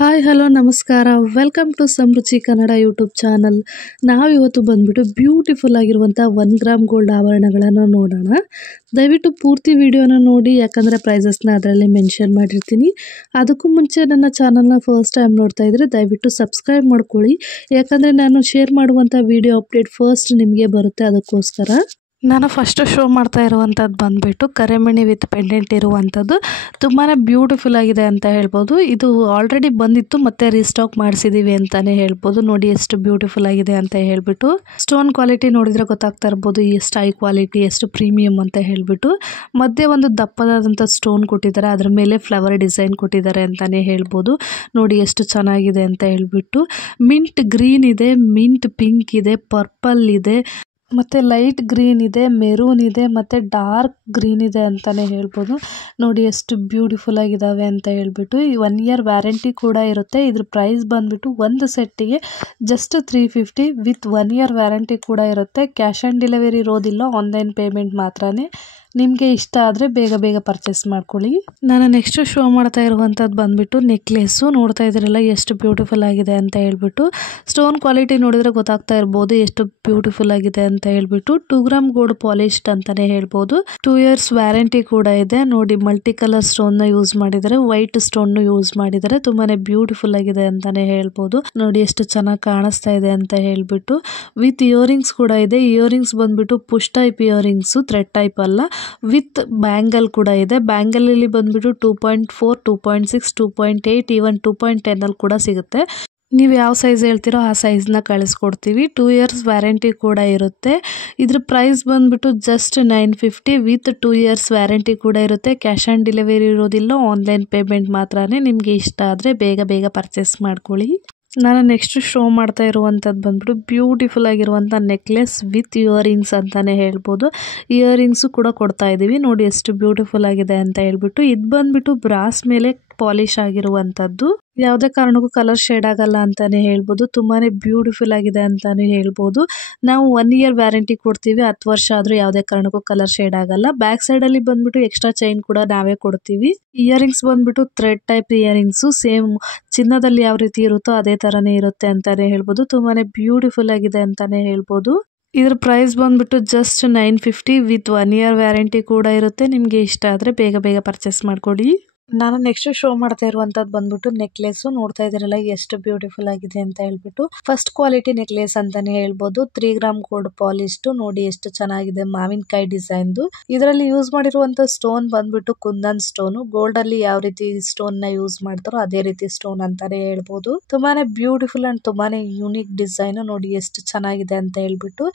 Hi hello ನಮಸ್ಕಾರ welcome to Samruchi Kannada YouTube channel. ನಾವಿವತ್ತು ಬಂದ್ಬಿಟ್ಟು ಬ್ಯೂಟಿಫುಲ್ ಆಗಿರುವಂಥ 1 ಗ್ರಾಮ್ ಗೋಲ್ಡ್ ಆಭರಣಗಳನ್ನು ನೋಡೋಣ. ದಯವಿಟ್ಟು ಪೂರ್ತಿ ವಿಡಿಯೋನ ನೋಡಿ, ಯಾಕಂದರೆ ಪ್ರೈಸಸ್ನ ಅದರಲ್ಲಿ ಮೆನ್ಷನ್ ಮಾಡಿರ್ತೀನಿ. ಅದಕ್ಕೂ ಮುಂಚೆ ನನ್ನ ಚಾನಲ್ನ ಫಸ್ಟ್ ಟೈಮ್ ನೋಡ್ತಾ ಇದ್ದರೆ ದಯವಿಟ್ಟು ಸಬ್ಸ್ಕ್ರೈಬ್ ಮಾಡ್ಕೊಳ್ಳಿ, ಯಾಕಂದರೆ ನಾನು ಶೇರ್ ಮಾಡುವಂಥ ವಿಡಿಯೋ ಅಪ್ಡೇಟ್ ಫಸ್ಟ್ ನಿಮಗೆ ಬರುತ್ತೆ. ಅದಕ್ಕೋಸ್ಕರ ನಾನು ಫಸ್ಟ್ ಶೋ ಮಾಡ್ತಾ ಇರುವಂಥದ್ದು ಬಂದುಬಿಟ್ಟು ಕರೆಮಣಿ ವಿತ್ ಪೆಂಡೆಂಟ್ ಇರುವಂಥದ್ದು. ತುಂಬಾ ಬ್ಯೂಟಿಫುಲ್ ಆಗಿದೆ ಅಂತ ಹೇಳ್ಬೋದು. ಇದು ಆಲ್ರೆಡಿ ಬಂದಿತ್ತು, ಮತ್ತೆ ರೀಸ್ಟಾಕ್ ಮಾಡಿಸಿದ್ದೀವಿ ಅಂತಲೇ ಹೇಳ್ಬೋದು. ನೋಡಿ ಎಷ್ಟು ಬ್ಯೂಟಿಫುಲ್ ಆಗಿದೆ ಅಂತ ಹೇಳ್ಬಿಟ್ಟು. ಸ್ಟೋನ್ ಕ್ವಾಲಿಟಿ ನೋಡಿದರೆ ಗೊತ್ತಾಗ್ತಾ ಇರ್ಬೋದು ಎಷ್ಟು ಹೈ ಕ್ವಾಲಿಟಿ, ಎಷ್ಟು ಪ್ರೀಮಿಯಮ್ ಅಂತ ಹೇಳ್ಬಿಟ್ಟು. ಮಧ್ಯೆ ಒಂದು ದಪ್ಪದಾದಂಥ ಸ್ಟೋನ್ ಕೊಟ್ಟಿದ್ದಾರೆ, ಅದ್ರ ಮೇಲೆ ಫ್ಲವರ್ ಡಿಸೈನ್ ಕೊಟ್ಟಿದ್ದಾರೆ ಅಂತಲೇ ಹೇಳ್ಬೋದು. ನೋಡಿ ಎಷ್ಟು ಚೆನ್ನಾಗಿದೆ ಅಂತ ಹೇಳ್ಬಿಟ್ಟು. ಮಿಂಟ್ ಗ್ರೀನ್ ಇದೆ, ಮಿಂಟ್ ಪಿಂಕ್ ಇದೆ, ಪರ್ಪಲ್ ಇದೆ, ಮತ್ತು ಲೈಟ್ ಗ್ರೀನ್ ಇದೆ, ಮೆರೂನ್ ಇದೆ, ಮತ್ತು ಡಾರ್ಕ್ ಗ್ರೀನ್ ಇದೆ ಅಂತಲೇ ಹೇಳ್ಬೋದು. ನೋಡಿ ಎಷ್ಟು ಬ್ಯೂಟಿಫುಲ್ ಆಗಿದ್ದಾವೆ ಅಂತ ಹೇಳ್ಬಿಟ್ಟು. ಈ 1 ಇಯರ್ ವ್ಯಾರಂಟಿ ಕೂಡ ಇರುತ್ತೆ. ಇದ್ರ ಪ್ರೈಸ್ ಬಂದುಬಿಟ್ಟು ಒಂದು ಸೆಟ್ಟಿಗೆ ಜಸ್ಟ್ 350 ವಿತ್ 1 ಇಯರ್ ವ್ಯಾರಂಟಿ ಕೂಡ ಇರುತ್ತೆ. ಕ್ಯಾಶ್ ಆನ್ ಡೆಲಿವರಿ ಇರೋದಿಲ್ಲ, ಆನ್ಲೈನ್ ಪೇಮೆಂಟ್ ಮಾತ್ರನೇ. ನಿಮಗೆ ಇಷ್ಟ ಆದರೆ ಬೇಗ ಬೇಗ ಪರ್ಚೇಸ್ ಮಾಡ್ಕೊಳ್ಳಿ. ನಾನು ನೆಕ್ಸ್ಟ್ ಶೋ ಮಾಡ್ತಾ ಇರುವಂಥದ್ದು ಬಂದುಬಿಟ್ಟು ನೆಕ್ಲೆಸ್ಸು. ನೋಡ್ತಾ ಇದ್ದೀರಲ್ಲ ಎಷ್ಟು ಬ್ಯೂಟಿಫುಲ್ ಆಗಿದೆ ಅಂತ ಹೇಳ್ಬಿಟ್ಟು. ಸ್ಟೋನ್ ಕ್ವಾಲಿಟಿ ನೋಡಿದರೆ ಗೊತ್ತಾಗ್ತಾ ಇರ್ಬೋದು ಎಷ್ಟು ಬ್ಯೂಟಿಫುಲ್ ಆಗಿದೆ ಅಂತ ಹೇಳ್ಬಿಟ್ಟು. 2 ಗ್ರಾಮ್ ಗೋಲ್ಡ್ ಪಾಲಿಶ್ಡ್ ಅಂತಲೇ ಹೇಳ್ಬೋದು. 2 ಇಯರ್ಸ್ ವ್ಯಾರಂಟಿ ಕೂಡ ಇದೆ. ನೋಡಿ ಮಲ್ಟಿ ಕಲರ್ ಸ್ಟೋನ್ನ ಯೂಸ್ ಮಾಡಿದ್ದಾರೆ, ವೈಟ್ ಸ್ಟೋನ್ನು ಯೂಸ್ ಮಾಡಿದ್ದಾರೆ. ತುಂಬಾ ಬ್ಯೂಟಿಫುಲ್ ಆಗಿದೆ ಅಂತಲೇ ಹೇಳ್ಬೋದು. ನೋಡಿ ಎಷ್ಟು ಚೆನ್ನಾಗಿ ಕಾಣಿಸ್ತಾ ಇದೆ ಅಂತ ಹೇಳ್ಬಿಟ್ಟು. ವಿತ್ ಇಯರಿಂಗ್ಸ್ ಕೂಡ ಇದೆ. ಇಯರಿಂಗ್ಸ್ ಬಂದುಬಿಟ್ಟು push type earrings, thread type ಅಲ್ಲ. ವಿತ್ ಬ್ಯಾಂಗಲ್ ಕೂಡ ಇದೆ. ಬ್ಯಾಂಗಲಲ್ಲಿ ಬಂದುಬಿಟ್ಟು 2.4, 2.6, 2.8, ಈವನ್ 2.10 ಅಲ್ಲಿ ಕೂಡ ಸಿಗುತ್ತೆ. ನೀವು ಯಾವ ಸೈಜ್ ಹೇಳ್ತೀರೋ ಆ ಸೈಜ್ನ ಕಳಿಸ್ಕೊಡ್ತೀವಿ. 2 ಇಯರ್ಸ್ ವ್ಯಾರಂಟಿ ಕೂಡ ಇರುತ್ತೆ. ಇದ್ರ ಪ್ರೈಸ್ ಬಂದುಬಿಟ್ಟು ಜಸ್ಟ್ 950 ವಿತ್ 2 ಇಯರ್ಸ್ ವ್ಯಾರಂಟಿ ಕೂಡ ಇರುತ್ತೆ. ಕ್ಯಾಶ್ ಆನ್ ಡೆಲಿವರಿ ಇರೋದಿಲ್ಲ, ಆನ್ಲೈನ್ ಪೇಮೆಂಟ್ ಮಾತ್ರನೇ. ನಿಮಗೆ ಇಷ್ಟ ಆದರೆ ಬೇಗ ಬೇಗ ಪರ್ಚೇಸ್ ಮಾಡ್ಕೊಳ್ಳಿ. ನಾನು ನೆಕ್ಸ್ಟ್ ಶೋ ಮಾಡ್ತಾ ಇರುವಂಥದ್ದು ಬಂದ್ಬಿಟ್ಟು ಬ್ಯೂಟಿಫುಲ್ ಆಗಿರುವಂಥ ನೆಕ್ಲೆಸ್ ವಿತ್ ಇಯರಿಂಗ್ಸ್ ಅಂತಲೇ ಹೇಳ್ಬೋದು. ಇಯರಿಂಗ್ಸು ಕೂಡ ಕೊಡ್ತಾ ಇದ್ದೀವಿ. ನೋಡಿ ಎಷ್ಟು ಬ್ಯೂಟಿಫುಲ್ ಆಗಿದೆ ಅಂತ ಹೇಳ್ಬಿಟ್ಟು. ಇದು ಬಂದುಬಿಟ್ಟು ಬ್ರಾಸ್ ಮೇಲೆ ಪಾಲಿಶ್ ಆಗಿರುವಂಥದ್ದು. ಯಾವುದೇ ಕಾರಣಕ್ಕೂ ಕಲರ್ ಶೇಡ್ ಆಗಲ್ಲ ಅಂತಲೇ ಹೇಳ್ಬೋದು. ತುಂಬಾ ಬ್ಯೂಟಿಫುಲ್ ಆಗಿದೆ ಅಂತಲೇ ಹೇಳ್ಬೋದು. ನಾವು 1 ಇಯರ್ ವ್ಯಾರಂಟಿ ಕೊಡ್ತೀವಿ. 10 ವರ್ಷ ಆದರೂ ಯಾವುದೇ ಕಾರಣಕ್ಕೂ ಕಲರ್ ಶೇಡ್ ಆಗಲ್ಲ. ಬ್ಯಾಕ್ ಸೈಡಲ್ಲಿ ಬಂದುಬಿಟ್ಟು ಎಕ್ಸ್ಟ್ರಾ ಚೈನ್ ಕೂಡ ನಾವೇ ಕೊಡ್ತೀವಿ. ಇಯರಿಂಗ್ಸ್ ಬಂದುಬಿಟ್ಟು ಥ್ರೆಡ್ ಟೈಪ್ ಇಯರಿಂಗ್ಸು, ಸೇಮ್ ಚಿನ್ನದಲ್ಲಿ ಯಾವ ರೀತಿ ಇರುತ್ತೋ ಅದೇ ಥರನೇ ಇರುತ್ತೆ ಅಂತಲೇ ಹೇಳ್ಬೋದು. ತುಂಬಾ ಬ್ಯೂಟಿಫುಲ್ ಆಗಿದೆ ಅಂತಲೇ ಹೇಳ್ಬೋದು. ಇದ್ರ ಪ್ರೈಸ್ ಬಂದುಬಿಟ್ಟು ಜಸ್ಟ್ 950 ವಿತ್ 1 ಇಯರ್ ವ್ಯಾರಂಟಿ ಕೂಡ ಇರುತ್ತೆ. ನಿಮಗೆ ಇಷ್ಟ ಆದರೆ ಬೇಗ ಬೇಗ ಪರ್ಚೇಸ್ ಮಾಡ್ಕೊಳ್ಳಿ. ನಾನು ನೆಕ್ಸ್ಟ್ ಶೋ ಮಾಡ್ತಾ ಇರುವಂಥದ್ದು ಬಂದ್ಬಿಟ್ಟು ನೆಕ್ಲೆಸ್ಸು. ನೋಡ್ತಾ ಇದ್ದೀರಲ್ಲ ಎಷ್ಟು ಬ್ಯೂಟಿಫುಲ್ ಆಗಿದೆ ಅಂತ ಹೇಳ್ಬಿಟ್ಟು. ಫಸ್ಟ್ ಕ್ವಾಲಿಟಿ ನೆಕ್ಲೆಸ್ ಅಂತಾನೆ ಹೇಳ್ಬೋದು. 3 ಗ್ರಾಮ್ ಗೋಲ್ಡ್ ಪಾಲಿಶ್ಡ್. ನೋಡಿ ಎಷ್ಟು ಚೆನ್ನಾಗಿದೆ, ಮಾವಿನಕಾಯಿ ಡಿಸೈನ್ದು. ಇದರಲ್ಲಿ ಯೂಸ್ ಮಾಡಿರುವಂಥ ಸ್ಟೋನ್ ಬಂದ್ಬಿಟ್ಟು ಕುಂದನ್ ಸ್ಟೋನು. ಗೋಲ್ಡ್ ಅಲ್ಲಿ ಯಾವ ರೀತಿ ಸ್ಟೋನ್ ನ ಯೂಸ್ ಮಾಡ್ತಾರೋ ಅದೇ ರೀತಿ ಸ್ಟೋನ್ ಅಂತಾನೆ ಹೇಳ್ಬೋದು. ತುಂಬಾನೇ ಬ್ಯೂಟಿಫುಲ್ ಅಂಡ್ ತುಂಬಾನೇ ಯೂನಿಕ್ ಡಿಸೈನ್. ನೋಡಿ ಎಷ್ಟು ಚೆನ್ನಾಗಿದೆ ಅಂತ ಹೇಳ್ಬಿಟ್ಟು.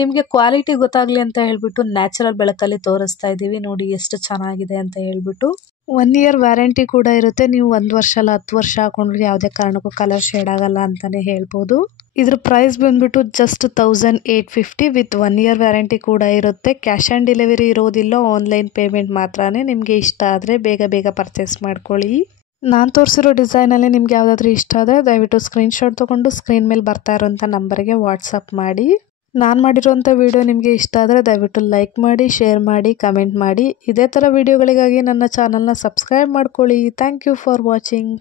ನಿಮ್ಗೆ ಕ್ವಾಲಿಟಿ ಗೊತ್ತಾಗ್ಲಿ ಅಂತ ಹೇಳ್ಬಿಟ್ಟು ನ್ಯಾಚುರಲ್ ಬೆಳಕಲ್ಲಿ ತೋರಿಸ್ತಾ ಇದೀವಿ. ನೋಡಿ ಎಷ್ಟು ಚೆನ್ನಾಗಿದೆ ಅಂತ ಹೇಳ್ಬಿಟ್ಟು. 1 ಇಯರ್ ವ್ಯಾರಂಟಿ ಕೂಡ ಇರುತ್ತೆ. ನೀವು 1 ವರ್ಷ ಅಲ್ಲ 10 ವರ್ಷ ಹಾಕೊಂಡ್ರೆ ಯಾವುದೇ ಕಾರಣಕ್ಕೂ ಕಲರ್ ಶೇಡ್ ಆಗಲ್ಲ ಅಂತಾನೆ ಹೇಳ್ಬೋದು. ಇದ್ರ ಪ್ರೈಸ್ ಬಂದ್ಬಿಟ್ಟು ಜಸ್ಟ್ 1850 ವಿತ್ 1 ಇಯರ್ ವ್ಯಾರಂಟಿ ಕೂಡ ಇರುತ್ತೆ. ಕ್ಯಾಶ್ ಆನ್ ಡೆಲಿವರಿ ಇರೋದಿಲ್ಲ, ಆನ್ಲೈನ್ ಪೇಮೆಂಟ್ ಮಾತ್ರನೇ. ನಿಮಗೆ ಇಷ್ಟ ಆದರೆ ಬೇಗ ಬೇಗ ಪರ್ಚೇಸ್ ಮಾಡ್ಕೊಳ್ಳಿ. ನಾನು ತೋರಿಸಿರೋ ಡಿಸೈನಲ್ಲಿ ನಿಮ್ಗೆ ಯಾವುದಾದ್ರೂ ಇಷ್ಟ ಆದರೆ ದಯವಿಟ್ಟು ಸ್ಕ್ರೀನ್ಶಾಟ್ ತೊಗೊಂಡು ಸ್ಕ್ರೀನ್ ಮೇಲೆ ಬರ್ತಾ ಇರೋಂಥ ನಂಬರ್ಗೆ ವಾಟ್ಸಪ್ ಮಾಡಿ. ನಾನು ಮಾಡಿರೋಂಥ ವಿಡಿಯೋ ನಿಮಗೆ ಇಷ್ಟ ಆದರೆ ದಯವಿಟ್ಟು ಲೈಕ್ ಮಾಡಿ, ಶೇರ್ ಮಾಡಿ, ಕಮೆಂಟ್ ಮಾಡಿ. ಇದೇ ಥರ ವಿಡಿಯೋಗಳಿಗಾಗಿ ನನ್ನ ಚಾನಲ್ನ ಸಬ್ಸ್ಕ್ರೈಬ್ ಮಾಡ್ಕೊಳ್ಳಿ. Thank you for watching.